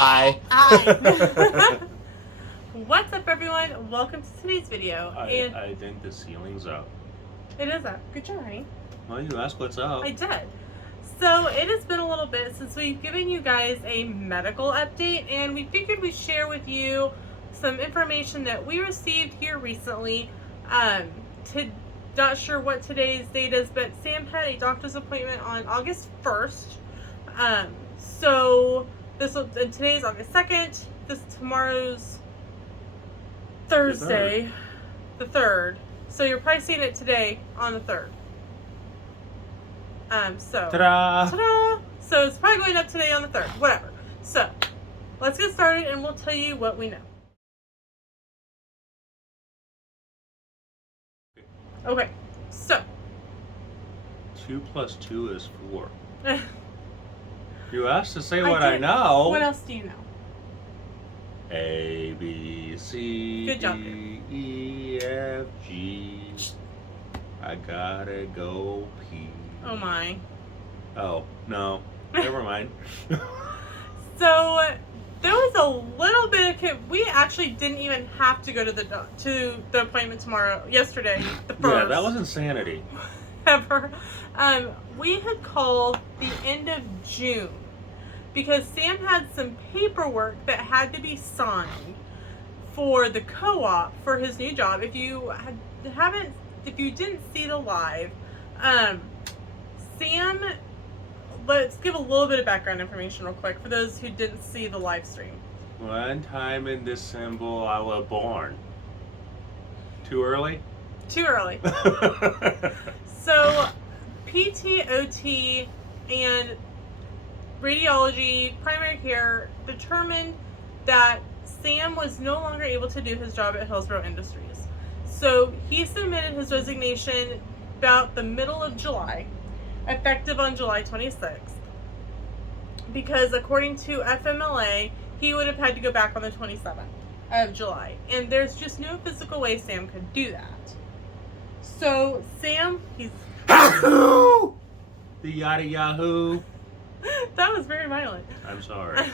Hi. Hi. What's up, everyone? Welcome to today's video. I think the ceiling's up. It is up. Good job, honey. Well, you asked what's up. I did. So it has been a little bit since we've given you guys a medical update, and we figured we'd share with you some information that we received here recently. Not sure what today's date is, but Sam had a doctor's appointment on August 1st. So today's August 2nd. Tomorrow's Thursday, the 3rd. So you're probably seeing it today on the 3rd. Ta-da! Ta-da! So it's probably going up today on the 3rd. Whatever. So let's get started and we'll tell you what we know. Okay, so 2 plus 2 is 4. You asked to say what I know. What else do you know? A, B, C, Good job. D, E, F, G. I gotta go pee. Oh my. Oh, no. Never mind. So there was a little bit of we actually didn't even have to go to the appointment yesterday, the 1st. Yeah, that was insanity. Ever. We had called the end of June because Sam had some paperwork that had to be signed for the co-op for his new job. If you didn't see the live, Sam, let's give a little bit of background information real quick for those who didn't see the live stream. One time in December I was born. Too early? Too early. So, PT, OT, and radiology, primary care determined that Sam was no longer able to do his job at Hillsborough Industries. So he submitted his resignation about the middle of July, effective on July 26th, because according to FMLA, he would have had to go back on the 27th of July. And there's just no physical way Sam could do that. So Sam, he's... The yada yahoo. That was very violent. I'm sorry.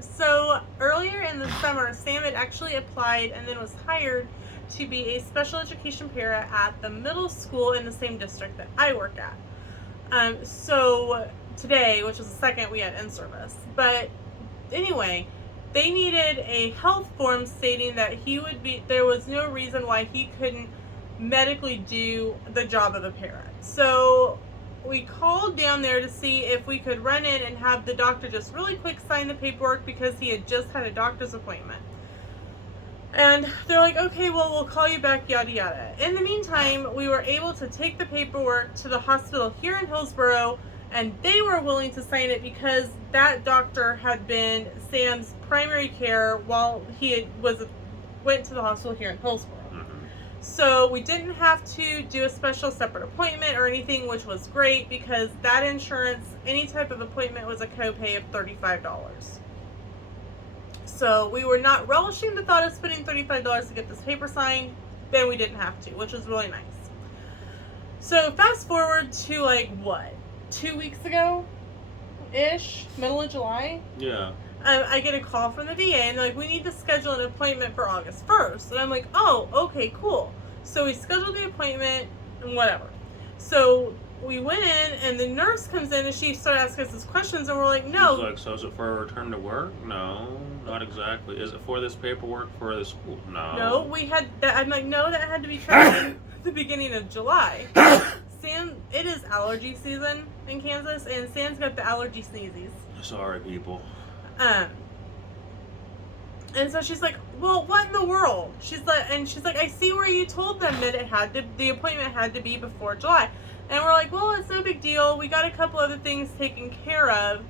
So earlier in the summer, Sam had actually applied and then was hired to be a special education para at the middle school in the same district that I work at. So today, which was the second, we had in-service. But anyway, they needed a health form stating that there was no reason why he couldn't medically do the job of a para. So we called down there to see if we could run in and have the doctor just really quick sign the paperwork because he had just had a doctor's appointment. And they're like, okay, well, we'll call you back, yada yada. In the meantime, we were able to take the paperwork to the hospital here in Hillsborough, and they were willing to sign it because that doctor had been Sam's primary care while he went to the hospital here in Hillsborough. So we didn't have to do a special separate appointment or anything, which was great because that insurance, any type of appointment, was a copay of $35. So we were not relishing the thought of spending $35 to get this paper signed. Then we didn't have to, which was really nice. So fast forward to 2 weeks ago-ish, middle of July. Yeah. I get a call from the VA and they're like, we need to schedule an appointment for August 1st. And I'm like, oh, okay, cool. So we scheduled the appointment and whatever. So we went in and the nurse comes in and she started asking us these questions and we're like, no. She's like, so is it for a return to work? No, not exactly. Is it for this paperwork for the school? No. No, we had that. I'm like, no, that had to be at the beginning of July. Sam, it is allergy season in Kansas and Sam's got the allergy sneezies. Sorry, people. And so she's like, well, what in the world? She's like, I see where you told them that the appointment had to be before July. And we're like, well, it's no big deal. We got a couple other things taken care of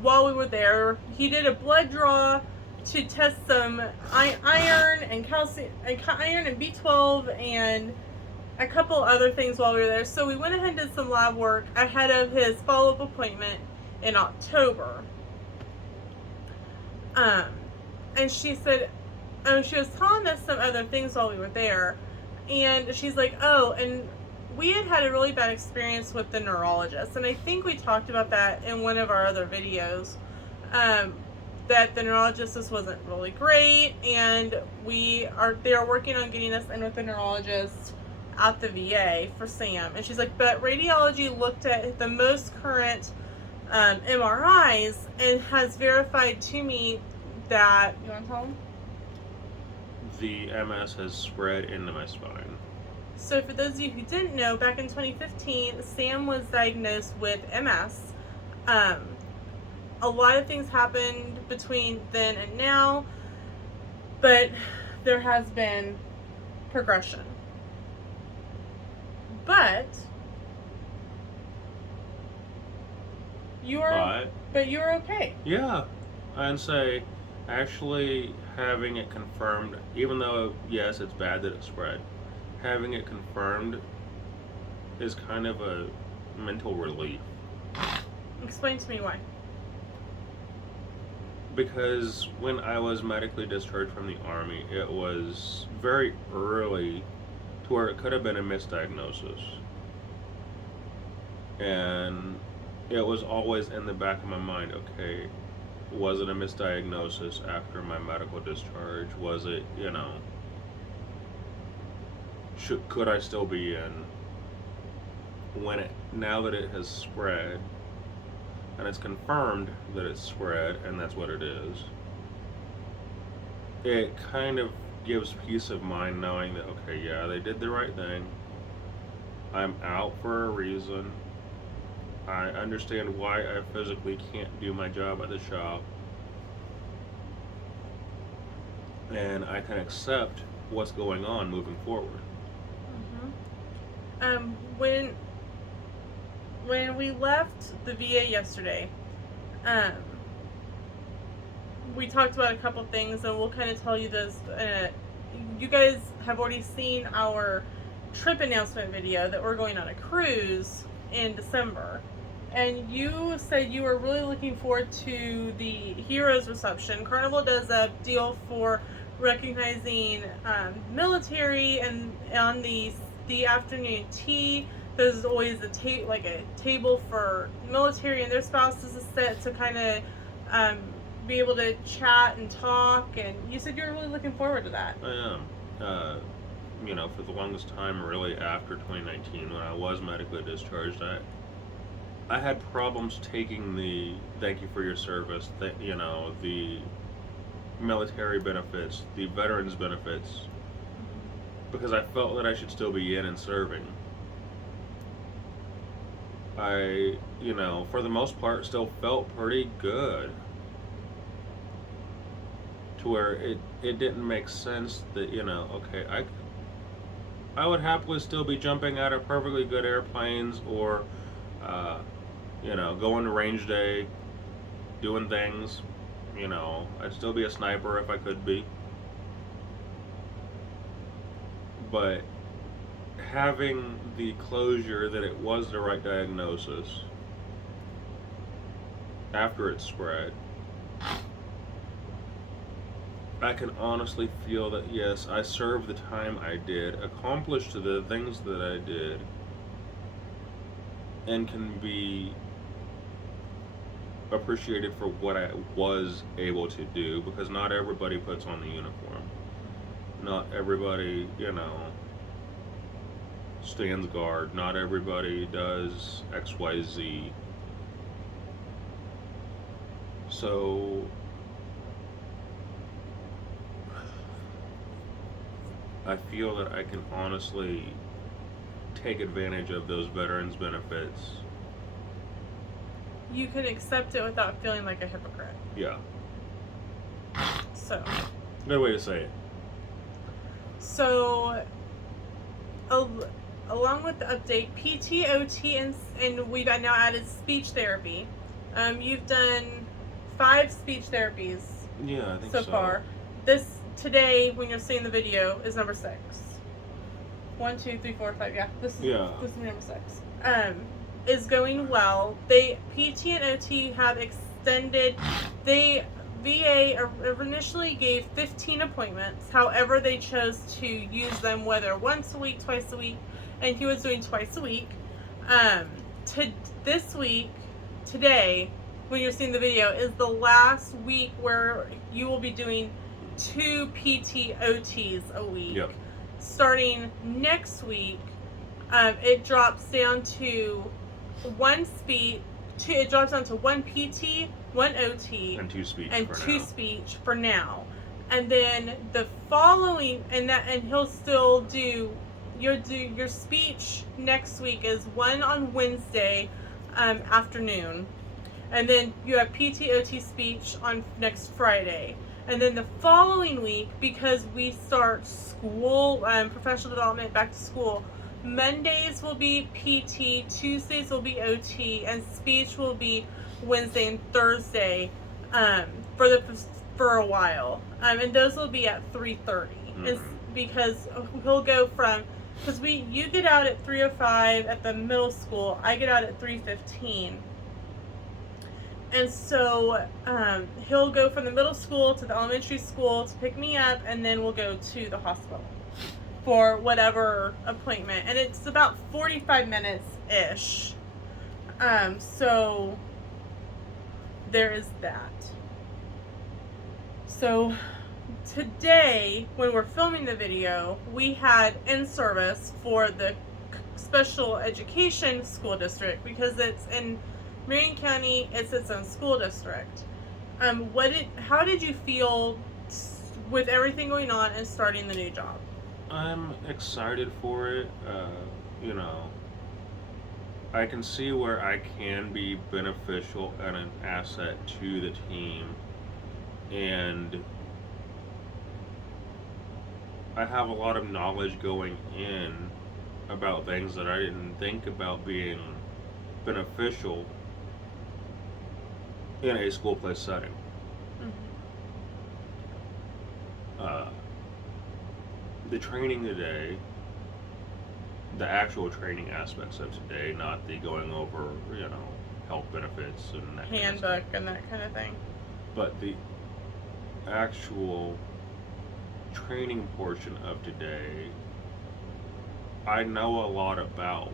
while we were there. He did a blood draw to test some iron and calcium, iron and B12 and a couple other things while we were there. So we went ahead and did some lab work ahead of his follow-up appointment in October. And she said, she was telling us some other things while we were there, and she's like, oh, and we had a really bad experience with the neurologist, and I think we talked about that in one of our other videos. that the neurologist just wasn't really great, and they are working on getting us in with the neurologist at the VA for Sam. And she's like, but radiology looked at the most current MRIs and has verified to me that, you want to tell them? The MS has spread into my spine. So for those of you who didn't know, back in 2015, Sam was diagnosed with MS. A lot of things happened between then and now, but there has been progression. But you're okay. Yeah, I'd say actually having it confirmed, even though yes, it's bad that it spread, having it confirmed is kind of a mental relief. Explain to me why. Because when I was medically discharged from the Army, it was very early to where it could have been a misdiagnosis. And it was always in the back of my mind, okay, was it a misdiagnosis after my medical discharge? Was it, could I still be in? Now that it has spread, and it's confirmed that it's spread, and that's what it is, it kind of gives peace of mind knowing that, okay, yeah, they did the right thing. I'm out for a reason. I understand why I physically can't do my job at the shop. And I can accept what's going on moving forward. When we left the VA yesterday, we talked about a couple things, and we'll kind of tell you this. You guys have already seen our trip announcement video that we're going on a cruise in December. And you said you were really looking forward to the Heroes Reception. Carnival does a deal for recognizing military, and on the afternoon tea, there's always a table for military and their spouses is set to kind of be able to chat and talk. And you said you were really looking forward to that. I am. For the longest time, really after 2019, when I was medically discharged, I had problems taking the thank you for your service, the military benefits, the veterans benefits, because I felt that I should still be in and serving. I, for the most part, still felt pretty good. To where it didn't make sense that, okay, I would happily still be jumping out of perfectly good airplanes, or, going to range day, doing things. I'd still be a sniper if I could be. But having the closure that it was the right diagnosis after it spread, I can honestly feel that yes, I served the time I did, accomplished the things that I did, and can be appreciated for what I was able to do, because not everybody puts on the uniform. Not everybody, stands guard. Not everybody does XYZ. So I feel that I can honestly take advantage of those veterans benefits. You can accept it without feeling like a hypocrite. Yeah. So. Good way to say it. So, along with the update, PT, OT, and we've now added speech therapy. You've done 5 speech therapies. Yeah, I think so far. This today, when you're seeing the video, is number 6. 1, 2, 3, 4, 5. Yeah, this is number 6. Is going well. PT and OT have extended. VA initially gave 15 appointments. However, they chose to use them whether once a week, twice a week, and he was doing twice a week. Today, when you're seeing the video, is the last week where you will be doing 2 PTOTs a week. Yep. Starting next week, it drops down to one speech. It drops down to 1 PT, 1 OT, And 2 speech and for 2 now. speech for now. And then the following, and he'll still do your speech next week is 1 on Wednesday afternoon, and then you have PTOT speech on next Friday. And then the following week, because we start school, professional development, back to school, Mondays will be PT, Tuesdays will be OT, and speech will be Wednesday and Thursday for a while. And those will be at 3:30. Mhm. Because he'll go from, because you get out at 3:05 at the middle school, I get out at 3:15. And so he'll go from the middle school to the elementary school to pick me up, and then we'll go to the hospital for whatever appointment. And it's about 45 minutes-ish. So there is that. So today, when we're filming the video, we had in-service for the special education school district, because it's in Marion County, it's its own school district. How did you feel with everything going on and starting the new job? I'm excited for it. I can see where I can be beneficial and an asset to the team, and I have a lot of knowledge going in about things that I didn't think about being beneficial in a school place setting. The training today, the actual training aspects of today, not the going over, health benefits and that Handbook kind of stuff, and that kind of thing. but the actual training portion of today, I know a lot about,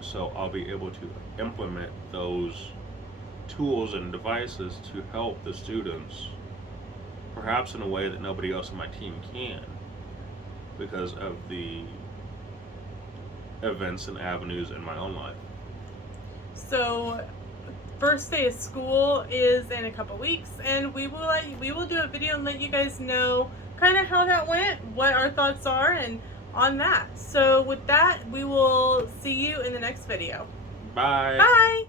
so I'll be able to implement those tools and devices to help the students, perhaps in a way that nobody else on my team can, because of the events and avenues in my own life. So first day of school is in a couple weeks, and we will do a video and let you guys know kind of how that went, what our thoughts are, and on that. So with that, we will see you in the next video. Bye. Bye.